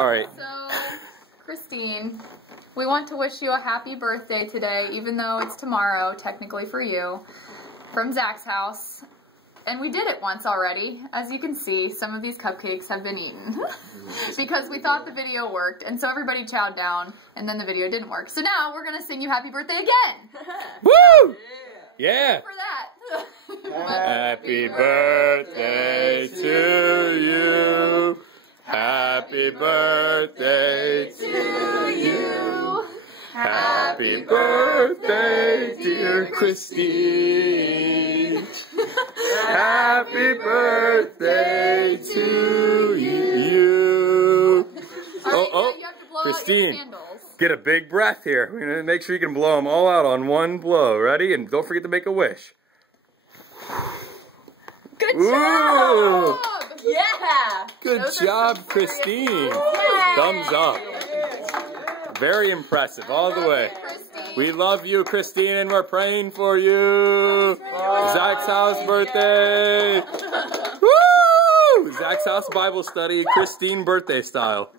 All right. So, Christine, we want to wish you a happy birthday today, even though it's tomorrow, technically for you, from Zach's house. And we did it once already. As you can see, some of these cupcakes have been eaten because we thought the video worked, and so everybody chowed down, and then the video didn't work. So now we're gonna sing you happy birthday again. Woo! Yeah. For that. Happy birthday to you. Happy birthday to you. Happy birthday, dear Christine. Happy birthday to you. Oh, you have to blow Christine, out your candles. get a big breath here. We're gonna make sure you can blow them all out on one blow. Ready? And don't forget to make a wish. Good Ooh. job! Yeah! Good job, Christine. Yeah. Thumbs up. Very impressive all the way. Christine. We love you, Christine, and we're praying for you. Zach's house birthday. Woo! Zach's house Bible study, Christine birthday style.